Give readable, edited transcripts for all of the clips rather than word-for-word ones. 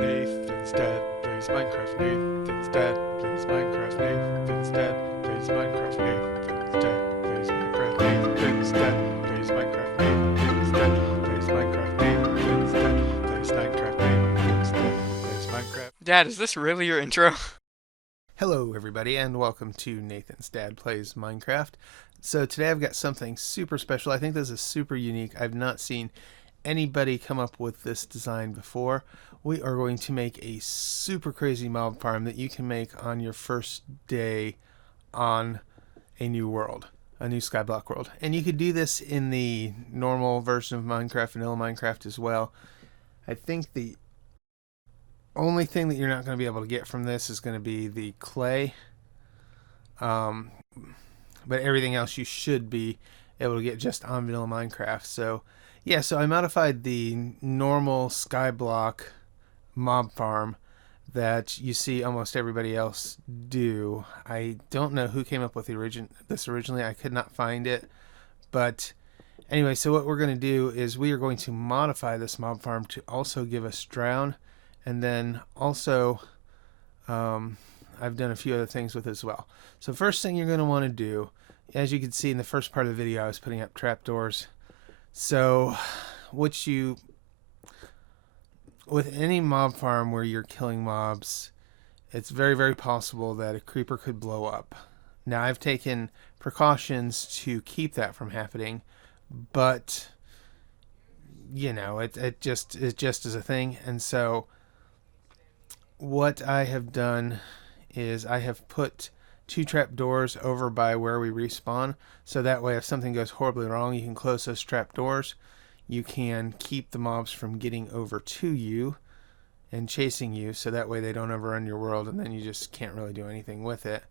Nathan's dad plays Minecraft. Nathan's dad plays Minecraft. Nathan's dad plays Minecraft. Nathan's dad plays Minecraft. Nathan's dad plays Minecraft. Nathan's dad plays Minecraft. Nathan's dad plays Minecraft. Nathan's dad plays Minecraft. Dad, is this really your intro? Hello, everybody, and welcome to Nathan's Dad Plays Minecraft. So today I've got something super special. I think this is super unique. I've not seen anybody come up with this design before. We are going to make a super crazy mob farm that you can make on your first day on a new world, a new Skyblock world. And you could do this in the normal version of Minecraft, vanilla Minecraft as well. I think the only thing that you're not going to be able to get from this is going to be the clay. But everything else you should be able to get just on vanilla Minecraft. So yeah, so I modified the normal Skyblock mob farm that you see almost everybody else do. I don't know who came up with this originally. I could not find it. But anyway, so what we're going to do is we are going to modify this mob farm to also give us drown. And then also, I've done a few other things with it as well. So first thing you're going to want to do, as you can see in the first part of the video, I was putting up trapdoors. So, with any mob farm where you're killing mobs, it's very, very possible that a creeper could blow up. Now, I've taken precautions to keep that from happening, but, you know, it just is a thing. And so what I have done is I have put 2 trap doors over by where we respawn, so that way if something goes horribly wrong, you can close those trap doors. You can keep the mobs from getting over to you and chasing you, so that way they don't overrun your world, and then you just can't really do anything with it,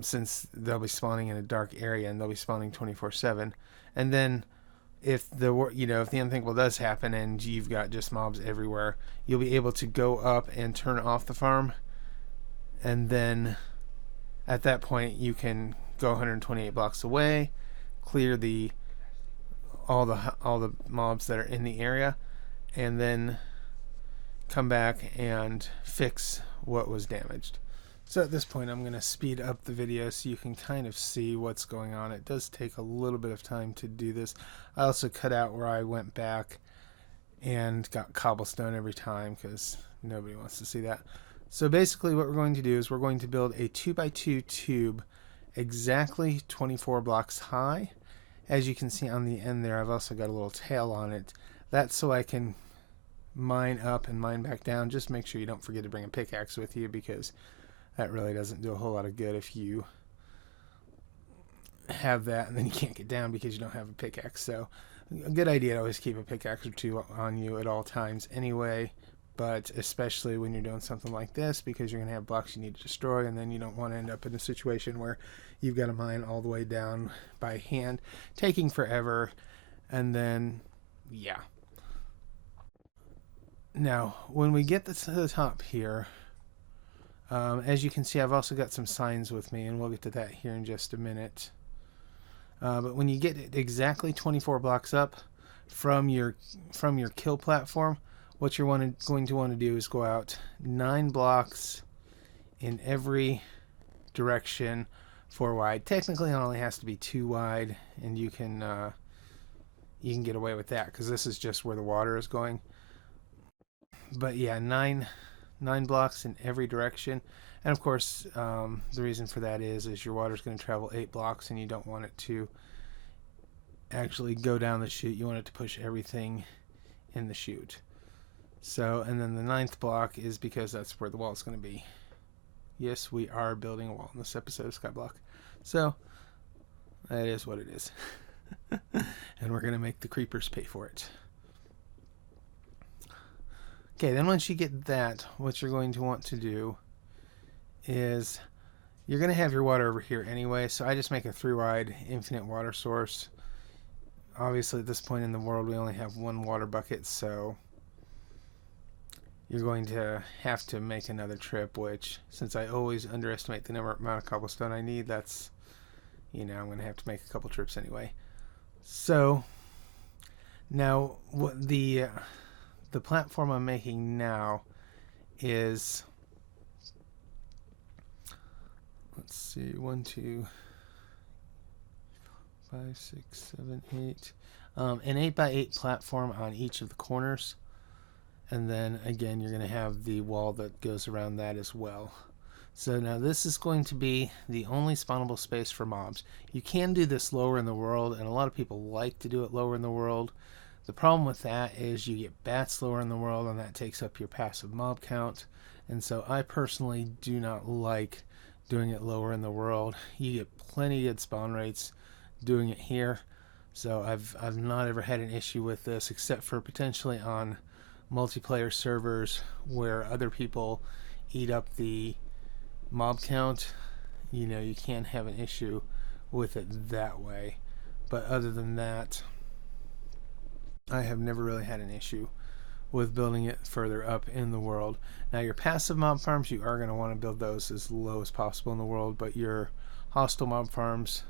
since they'll be spawning in a dark area and they'll be spawning 24/7. And then if the unthinkable does happen and you've got just mobs everywhere, you'll be able to go up and turn off the farm, and then at that point you can go 128 blocks away, clear all the mobs that are in the area, and then come back and fix what was damaged. So at this point I'm going to speed up the video so you can kind of see what's going on. It does take a little bit of time to do this. I also cut out where I went back and got cobblestone every time because nobody wants to see that. So basically what we're going to do is we're going to build a 2x2 tube exactly 24 blocks high. As you can see on the end there, I've also got a little tail on it. That's so I can mine up and mine back down. Just make sure you don't forget to bring a pickaxe with you, because that really doesn't do a whole lot of good if you have that and then you can't get down because you don't have a pickaxe. So a good idea to always keep a pickaxe or 2 on you at all times anyway, but especially when you're doing something like this, because you're going to have blocks you need to destroy, and then you don't want to end up in a situation where you've got to mine all the way down by hand, taking forever, and then, yeah. Now, when we get to the top here, as you can see, I've also got some signs with me, and we'll get to that here in just a minute. But when you get it exactly 24 blocks up from your kill platform, what you're going to want to do is go out 9 blocks in every direction, 4 wide. Technically, it only has to be 2 wide, and you can get away with that because this is just where the water is going. But yeah, 9 blocks in every direction. And of course, the reason for that is your water is going to travel 8 blocks, and you don't want it to actually go down the chute. You want it to push everything in the chute. So, and then the 9th block is because that's where the wall is going to be. Yes, we are building a wall in this episode of Skyblock. So, that is what it is. And we're going to make the creepers pay for it. Okay, then once you get that, what you're going to want to do is you're going to have your water over here anyway, so I just make a 3 wide infinite water source. Obviously at this point in the world we only have 1 water bucket, so you're going to have to make another trip, which, since I always underestimate the amount of cobblestone I need, that's, I'm going to have to make a couple trips anyway. So now what the the platform I'm making now is, let's see, 1, 2, 5, 6, 7, 8. An 8x8 platform on each of the corners. And then again, you're going to have the wall that goes around that as well. So now this is going to be the only spawnable space for mobs. You can do this lower in the world, and a lot of people like to do it lower in the world. The problem with that is you get bats lower in the world, and that takes up your passive mob count. And so I personally do not like doing it lower in the world. You get plenty good spawn rates doing it here. So I've not ever had an issue with this, except for potentially on multiplayer servers where other people eat up the mob count. You know, you can have an issue with it that way. But other than that, I have never really had an issue with building it further up in the world. Now your passive mob farms, you are going to want to build those as low as possible in the world, but your hostile mob farms,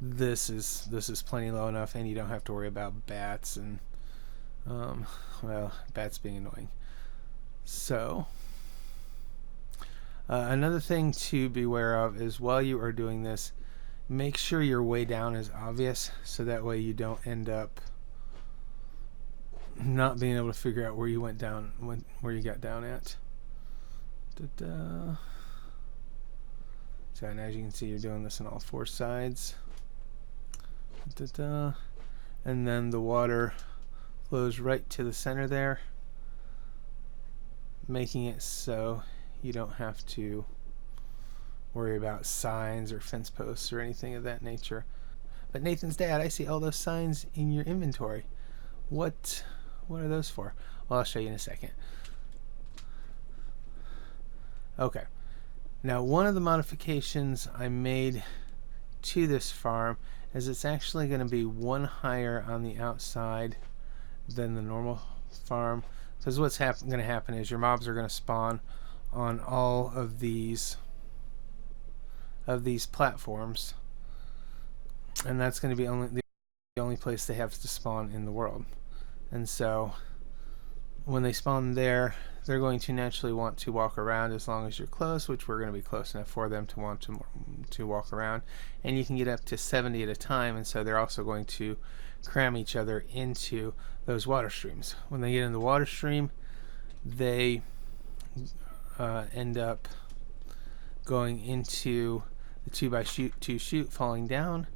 this is plenty low enough, and you don't have to worry about bats and well, bats being annoying. So another thing to be aware of is while you are doing this, make sure your way down is obvious, so that way you don't end up not being able to figure out where you went down, where you got down at. So, and as you can see, you're doing this on all 4 sides. And then the water flows right to the center there, making it so you don't have to worry about signs or fence posts or anything of that nature. But Nathan's dad, I see all those signs in your inventory. What are those for? Well, I'll show you in a second. Okay. Now, one of the modifications I made to this farm is it's actually going to be 1 higher on the outside than the normal farm. Because what's going to happen is your mobs are going to spawn on all of these platforms, and that's going to be the only place they have to spawn in the world. And so when they spawn there, they're going to naturally want to walk around as long as you're close, which we're going to be close enough for them to want to walk around. And you can get up to 70 at a time, and so they're also going to cram each other into those water streams. When they get in the water stream, they end up going into the 2x2 chute, falling down,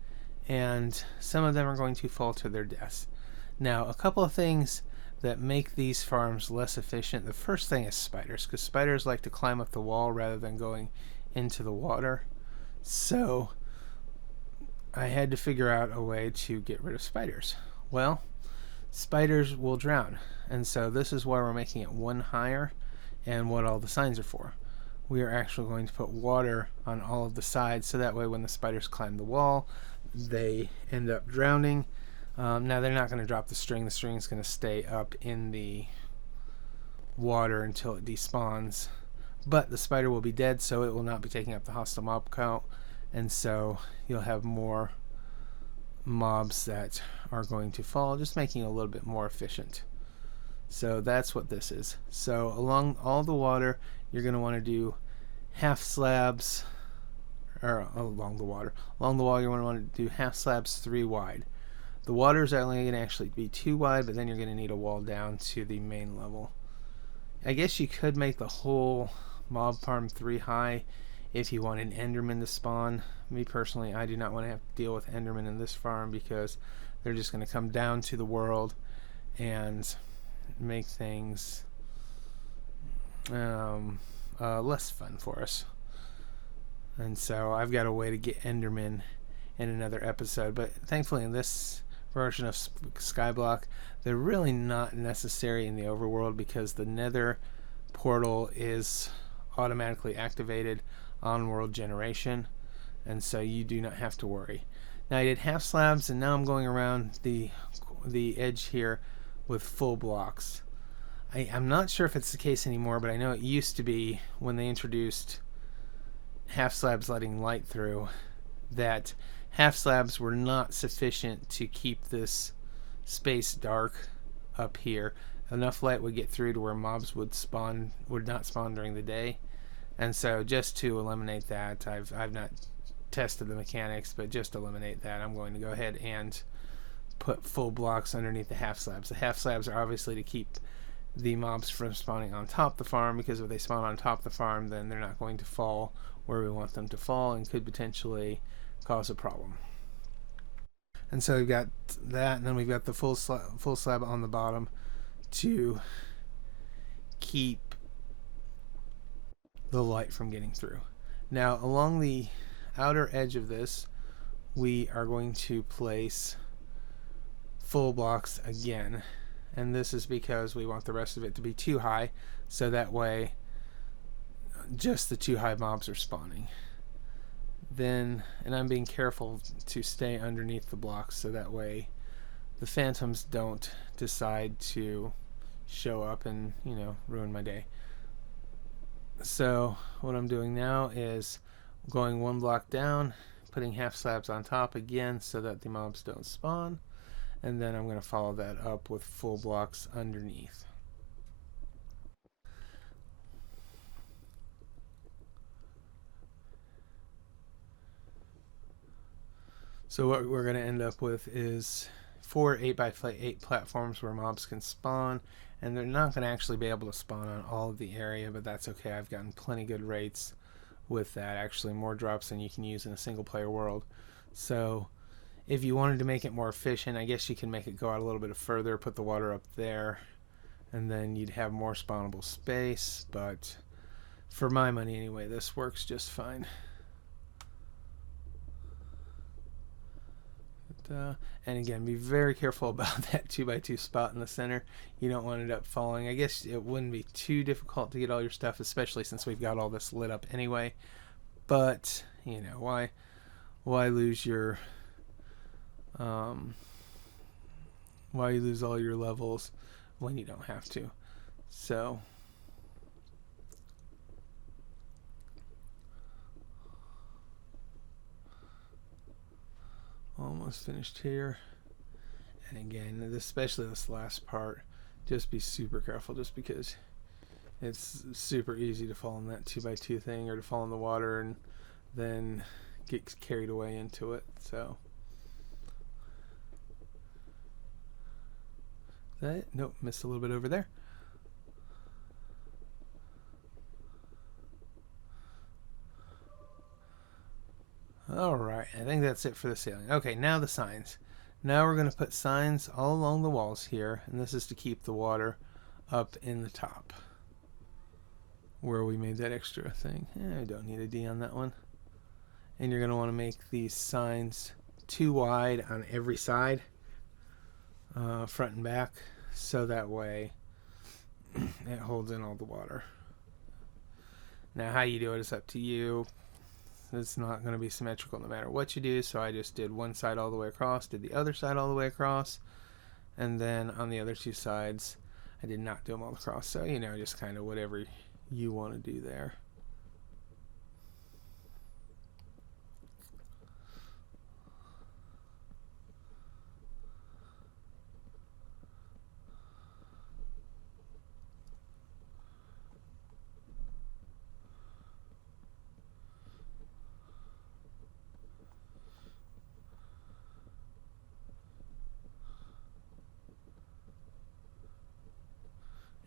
and some of them are going to fall to their deaths. Now, a couple of things that make these farms less efficient. The first thing is spiders, because spiders like to climb up the wall rather than going into the water. So I had to figure out a way to get rid of spiders. Well, spiders will drown, and so this is why we're making it 1 higher, and what all the signs are for. We are actually going to put water on all of the sides, so that way when the spiders climb the wall, they end up drowning. Now they're not going to drop the string. The string is going to stay up in the water until it despawns, but the spider will be dead, so it will not be taking up the hostile mob count, and so you'll have more mobs that are going to fall, just making it a little bit more efficient. So that's what this is. So along all the water, you're going to want to do half slabs, or along the wall you're going to want to do half slabs 3 wide. The water is only going to actually be 2 wide, but then you're going to need a wall down to the main level. I guess you could make the whole mob farm 3 high if you want an Enderman to spawn. Me personally, I do not want to have to deal with Enderman in this farm, because they're just going to come down to the world and make things less fun for us. And so I've got a way to get Enderman in another episode, but thankfully in this version of Skyblock, they're really not necessary in the overworld, because the Nether portal is automatically activated on world generation, and so you do not have to worry. Now I did half slabs, and now I'm going around the edge here with full blocks. I'm not sure if it's the case anymore, but I know it used to be, when they introduced half slabs letting light through, that half slabs were not sufficient to keep this space dark up here. enough light would get through to where mobs would not spawn during the day. And so just to eliminate that, I've not tested the mechanics, but just to eliminate that, I'm going to go ahead and put full blocks underneath the half slabs. The half slabs are obviously to keep the mobs from spawning on top of the farm, because if they spawn on top of the farm, then they're not going to fall where we want them to fall and could potentially cause a problem. And so we've got that, and then we've got the full slab on the bottom to keep the light from getting through. Now, along the outer edge of this, we are going to place full blocks again, and this is because we want the rest of it to be too high, so that way just the too high mobs are spawning. Then, and I'm being careful to stay underneath the blocks so that way the phantoms don't decide to show up and, you know, ruin my day. So what I'm doing now is going one block down, putting half slabs on top again so that the mobs don't spawn, and then I'm going to follow that up with full blocks underneath. So what we're going to end up with is 4 8x8 platforms where mobs can spawn, and they're not going to actually be able to spawn on all of the area, but that's okay. I've gotten plenty good rates with that, actually more drops than you can use in a single player world. So if you wanted to make it more efficient, I guess you can make it go out a little bit further, put the water up there, and then you'd have more spawnable space, but for my money anyway, this works just fine. And again, be very careful about that 2x2 spot in the center. You don't want it up falling. I guess it wouldn't be too difficult to get all your stuff, especially since we've got all this lit up anyway. But, you know, why lose your why lose all your levels when you don't have to? So almost finished here. And again, especially this last part, just be super careful, just because it's super easy to fall in that 2x2 thing, or to fall in the water and then get carried away into it. So that, nope, missed a little bit over there. Alright, I think that's it for the ceiling. Okay, now the signs. Now we're going to put signs all along the walls here, and this is to keep the water up in the top where we made that extra thing. I don't need a D on that one. And you're going to want to make these signs too wide on every side, front and back, so that way it holds in all the water. Now how you do it is up to you. It's not going to be symmetrical no matter what you do, so I just did one side all the way across, did the other side all the way across, and then on the other two sides I did not do them all across. So, you know, just kind of whatever you want to do there.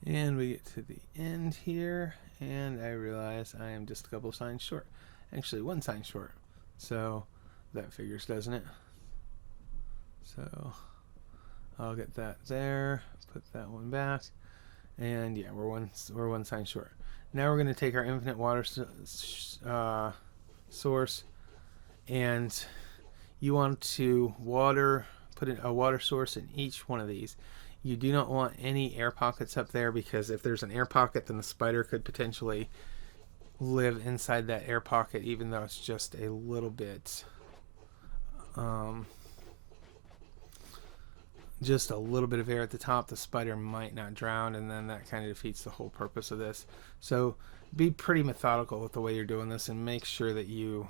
And we get to the end here, and I realize I am just a couple of signs short. Actually, one sign short. So that figures, doesn't it? So I'll get that there, put that one back, and yeah, we're one sign short. Now we're going to take our infinite water source, and you want to put in a water source in each one of these. You do not want any air pockets up there, because if there's an air pocket, then the spider could potentially live inside that air pocket, even though it's just a little bit, just a little bit of air at the top. The spider might not drown, and then that kind of defeats the whole purpose of this. So be pretty methodical with the way you're doing this, and make sure that you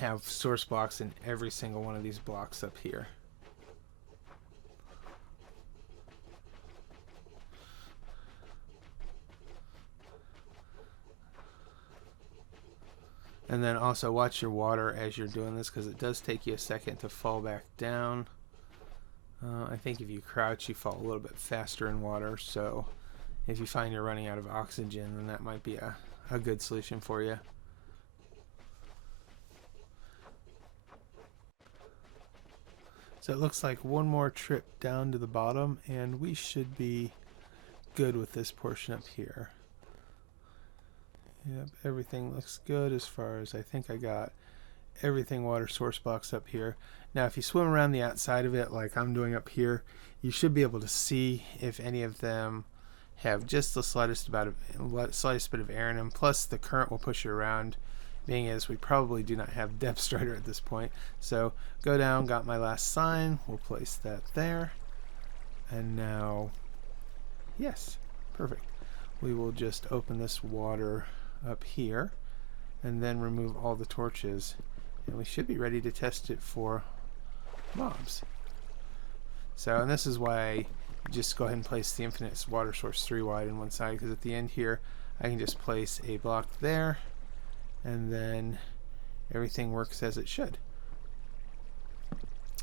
have source blocks in every single one of these blocks up here. And then also watch your water as you're doing this, because it does take you a second to fall back down. I think if you crouch, you fall a little bit faster in water, so if you find you're running out of oxygen, then that might be a good solution for you. So it looks like one more trip down to the bottom, and we should be good with this portion up here. Yep, everything looks good as far as I think I got everything water source box up here. Now if you swim around the outside of it like I'm doing up here, you should be able to see if any of them have just the slightest bit of air in them. Plus the current will push you around, being as we probably do not have depth strider at this point. So go down, got my last sign, we'll place that there, and now yes, perfect. We will just open this water up here and then remove all the torches, and we should be ready to test it for mobs. So, and this is why I just go ahead and place the infinite water source 3 wide in one side, because at the end here I can just place a block there and then everything works as it should.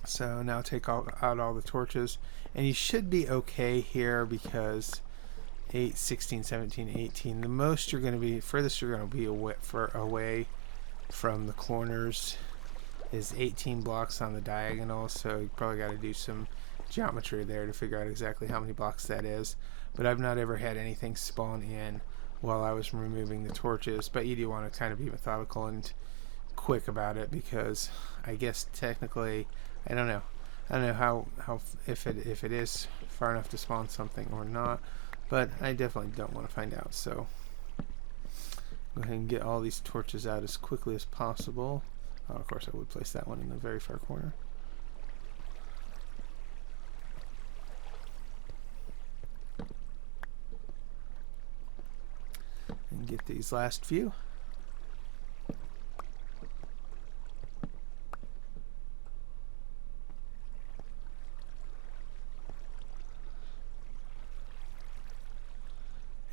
So now take out all the torches, and you should be okay here because 8, 16, 17, 18, the most you're going to be, furthest you're going to be away from the corners is 18 blocks on the diagonal, so you probably got to do some geometry there to figure out exactly how many blocks that is. But I've not ever had anything spawn in while I was removing the torches, but you do want to kind of be methodical and quick about it, because I guess technically I don't know how if it is far enough to spawn something or not, but I definitely don't want to find out. So go ahead and get all these torches out as quickly as possible. Oh, of course I would place that one in the very far corner. And get these last few.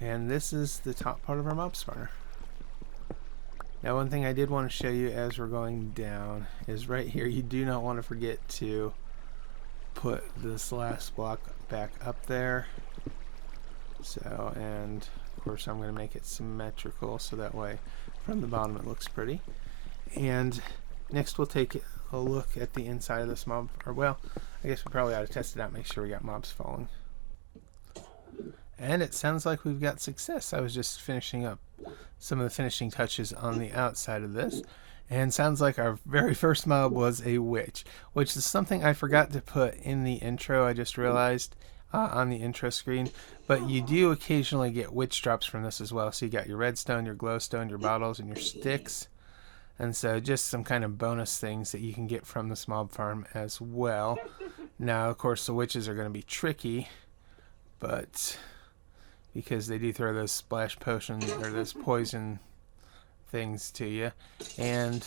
And this is the top part of our mob spawner. Now one thing I did want to show you as we're going down is right here, you do not want to forget to put this last block back up there. So, and of course I'm going to make it symmetrical so that way from the bottom it looks pretty. And next we'll take a look at the inside of this mob, or well, I guess we probably ought to test it out, make sure we got mobs falling. And it sounds like we've got success. I was just finishing up some of the finishing touches on the outside of this, and sounds like our very first mob was a witch, which is something I forgot to put in the intro. I just realized on the intro screen, but you do occasionally get witch drops from this as well. So you got your redstone, your glowstone, your bottles, and your sticks, and so just some kind of bonus things that you can get from this mob farm as well. Now of course the witches are going to be tricky, but because they do throw those splash potions or those poison things to you. And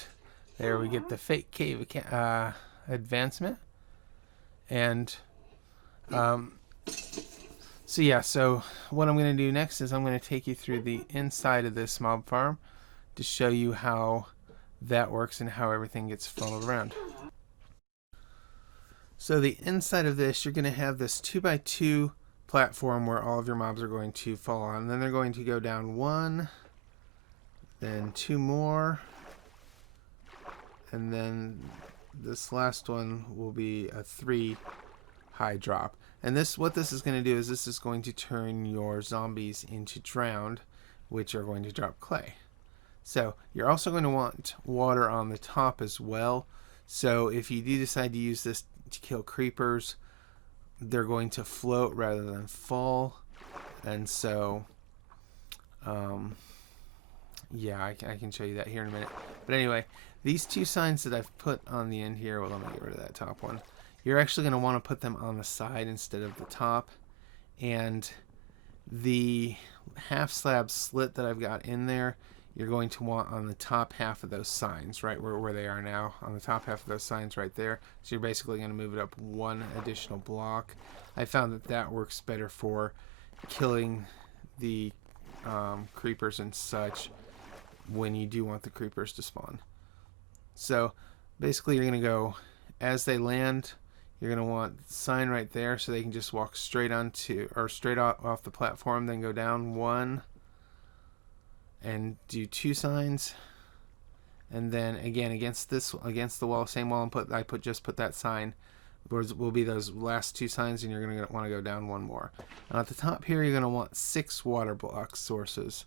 there we get the fake cave advancement. And so yeah, so what I'm going to do next is I'm going to take you through the inside of this mob farm to show you how that works and how everything gets funneled around. So the inside of this, you're going to have this 2x2 platform where all of your mobs are going to fall on. And then they're going to go down 1, then 2 more, and then this last one will be a 3 high drop. And this, what this is going to do is this is going to turn your zombies into drowned, which are going to drop clay. So you're also going to want water on the top as well. So if you do decide to use this to kill creepers, they're going to float rather than fall. And so yeah, I can show you that here in a minute. But anyway, these 2 signs that I've put on the end here, well, let me get rid of that top one. You're actually going to want to put them on the side instead of the top. And the half slab slit that I've got in there, you're going to want on the top half of those signs, right where they are now, on the top half of those signs right there. So you're basically going to move it up 1 additional block. I found that that works better for killing the creepers and such when you do want the creepers to spawn. So basically you're going to go, as they land, you're going to want the sign right there so they can just walk straight onto, or straight off the platform, then go down one and do 2 signs, and then again against the wall, same wall, and just put that sign will be those last 2 signs, and you're going to want to go down 1 more. Now at the top here you're going to want 6 water block sources.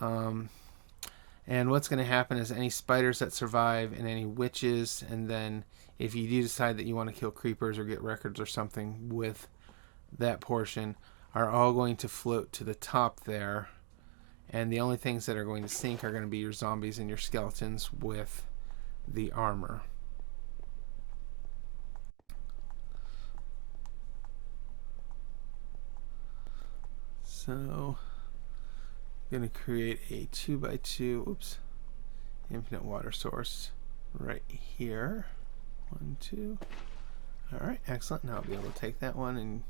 And what's going to happen is any spiders that survive and any witches, and then if you do decide that you want to kill creepers or get records or something with that portion, are all going to float to the top there. And the only things that are going to sink are going to be your zombies and your skeletons with the armor. So I'm going to create a 2x2 infinite water source right here. 1, 2. Alright, excellent. Now I'll be able to take that one and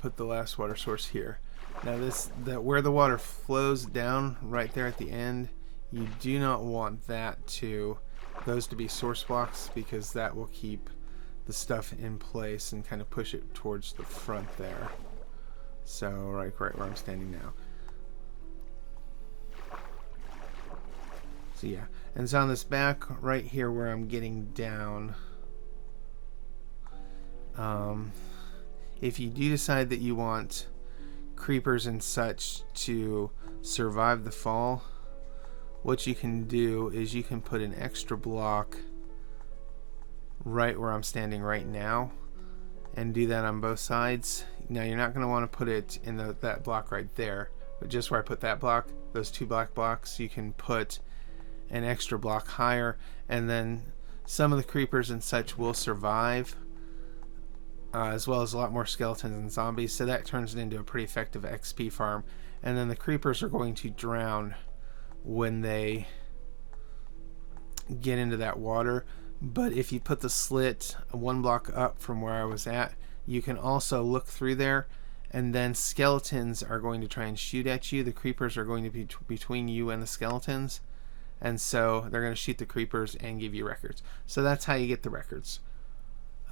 put the last water source here. Now where the water flows down right there at the end, you do not want those to be source blocks, because that will keep the stuff in place and kind of push it towards the front there. So right where I'm standing now. So yeah, and so on this back right here where I'm getting down, if you do decide that you want creepers and such to survive the fall, what you can do is you can put an extra block right where I'm standing right now and do that on both sides. Now you're not going to want to put it in that block right there, but just where I put that block, those 2 black blocks, you can put an extra block higher, and then some of the creepers and such will survive, as well as a lot more skeletons and zombies, so that turns it into a pretty effective XP farm. And then the creepers are going to drown when they get into that water, but if you put the slit 1 block up from where I was at, you can also look through there, and then skeletons are going to try and shoot at you. The creepers are going to be between you and the skeletons, and so they're going to shoot the creepers and give you records. So that's how you get the records.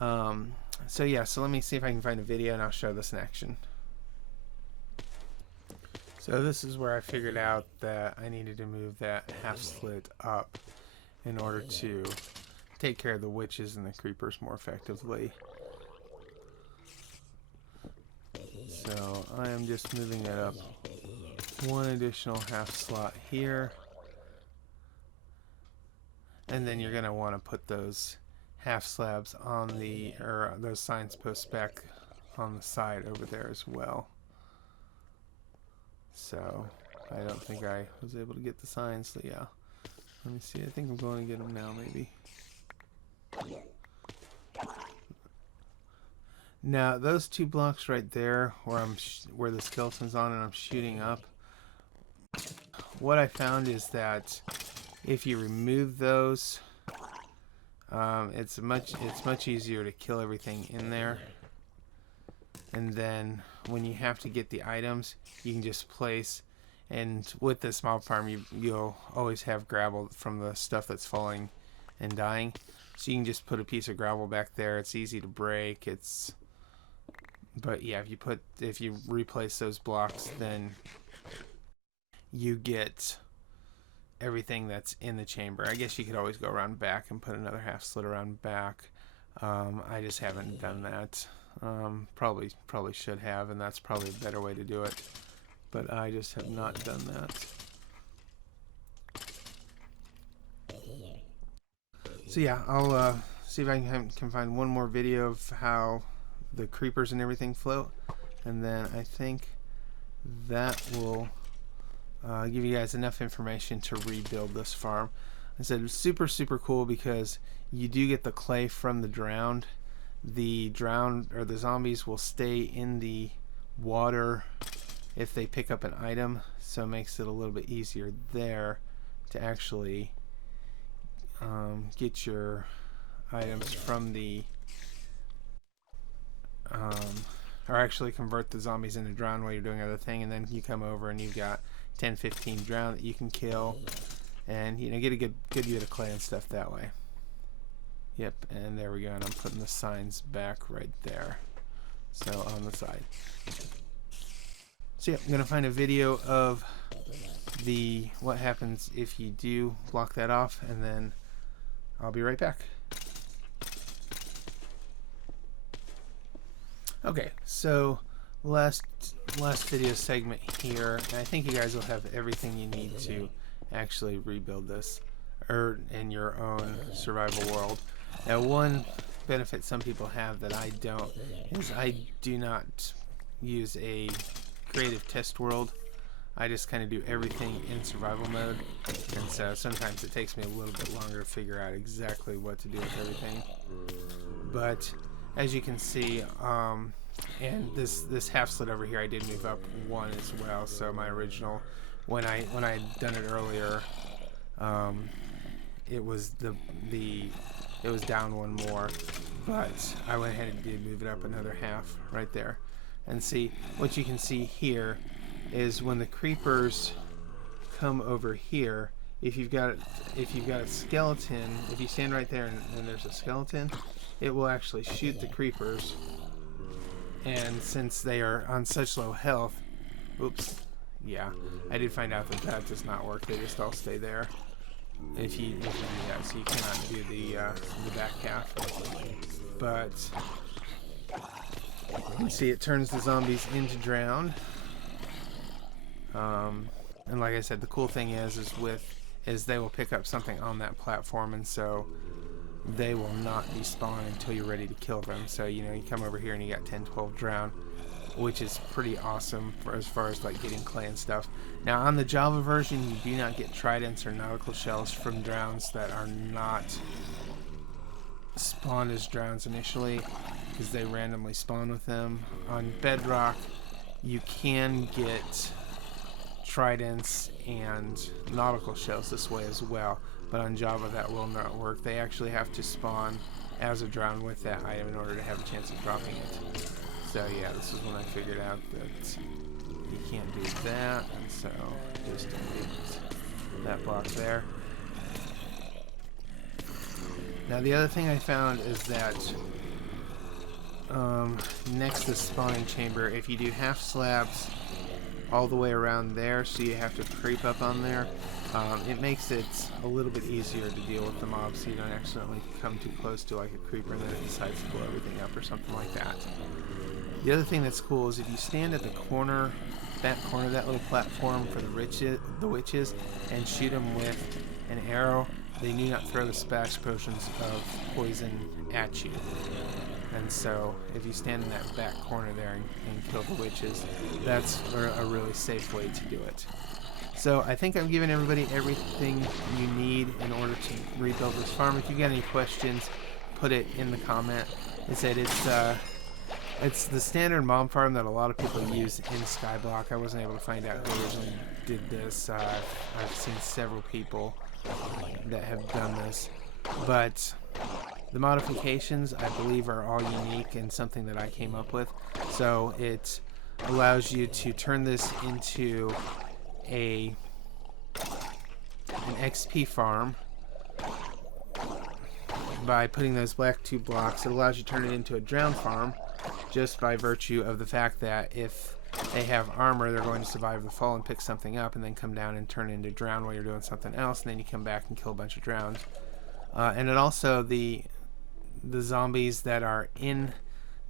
So yeah, so let me see if I can find a video and I'll show this in action. So this is where I figured out that I needed to move that half slit up in order to take care of the witches and the creepers more effectively. So I am just moving it up 1 additional half slot here. And then you're going to want to put those half slabs on those signs posts back on the side over there as well. So I don't think I was able to get the signs, so yeah. Let me see, I think I'm going to get them now maybe. Now those 2 blocks right there where the skeleton's on and I'm shooting up, what I found is that if you remove those, it's much easier to kill everything in there. And then when you have to get the items, you can just place, and with this mob farm you'll always have gravel from the stuff that's falling and dying, so you can just put a piece of gravel back there. It's easy to break. But yeah, if you replace those blocks, then you get everything that's in the chamber. I guess you could always go around back and put another half slit around back. I just haven't done that. Probably should have, and that's probably a better way to do it, but I just have not done that. So yeah, I'll see if I can find one more video of how the creepers and everything float, and then I think that will give you guys enough information to rebuild this farm. I said it was super cool because you do get the clay from the drowned. The zombies will stay in the water if they pick up an item, so it makes it a little bit easier there to actually get your items from the or actually convert the zombies into drown while you're doing other thing, and then you come over and you've got 10-15 drown that you can kill, and get a good bit of clay and stuff that way. Yep, and there we go, and I'm putting the signs back right there, so on the side. So yeah, I'm gonna find a video of what happens if you do block that off, and then I'll be right back. Okay, so last video segment here, and I think you guys will have everything you need to actually rebuild this in your own survival world. Now, one benefit some people have that I don't is I do not use a creative test world. I just kind of do everything in survival mode, and so sometimes it takes me a little bit longer to figure out exactly what to do with everything. But as you can see, and this half slit over here, I did move up one as well. So my original, when I had done it earlier, it was it was down one more, but I went ahead and did move it up another half right there. And see, what you can see here is when the creepers come over here, if you've got a skeleton, if you stand right there and there's a skeleton, it will actually shoot the creepers. And since they are on such low health, oops, yeah, I did find out that does not work. They just all stay there. If you do that, so you cannot do the back half. But you can see it turns the zombies into drowned. And like I said, the cool thing is they will pick up something on that platform, and so they will not despawn until you're ready to kill them. So you come over here and you got 10-12 drown, which is pretty awesome as far as like getting clay and stuff. Now on the Java version, you do not get tridents or nautical shells from drowns that are not spawned as drowns initially, because they randomly spawn with them. On Bedrock, you can get tridents and nautical shells this way as well, but on Java that will not work. They actually have to spawn as a drown with that item in order to have a chance of dropping it. So yeah, this is when I figured out that you can't do that, and so just delete that block there. Now the other thing I found is that next to the spawning chamber, if you do half slabs all the way around there, so you have to creep up on there, it makes it a little bit easier to deal with the mobs, so you don't accidentally come too close to like a creeper and then it decides to blow everything up or something like that. The other thing that's cool is if you stand at the corner, that little platform for the witches, and shoot them with an arrow, they do not throw the splash potions of poison at you. And so if you stand in that back corner there and kill the witches, that's a really safe way to do it. So I think I'm giving everybody everything you need in order to rebuild this farm. If you got any questions, put it in the comment. I said it's the standard mob farm that a lot of people use in Skyblock. I wasn't able to find out who originally did this. I've seen several people that have done this, but the modifications I believe are all unique and something that I came up with. So it allows you to turn this into an XP farm by putting those black 2 blocks. It allows you to turn it into a drown farm just by virtue of the fact that if they have armor, they're going to survive the fall and pick something up and then come down and turn into drown while you're doing something else, and then you come back and kill a bunch of drowns. And it also, the zombies that are in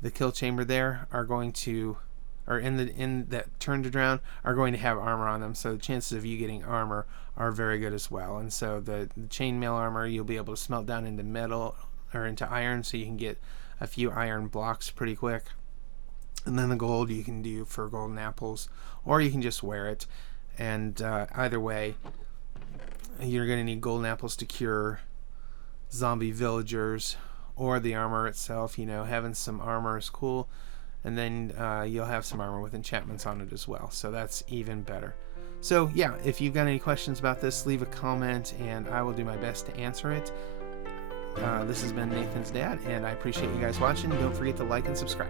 the kill chamber there are going to, or in that turn to drown, are going to have armor on them, so the chances of you getting armor are very good as well. And so the chainmail armor you'll be able to smelt down into metal or into iron, so you can get a few iron blocks pretty quick. And then the gold you can do for golden apples, or you can just wear it. And either way, you're going to need golden apples to cure zombie villagers, or the armor itself. Having some armor is cool, and then you'll have some armor with enchantments on it as well, so that's even better. So yeah, if you've got any questions about this, leave a comment and I will do my best to answer it. This has been Nathan's Dad, and I appreciate you guys watching. Don't forget to like and subscribe.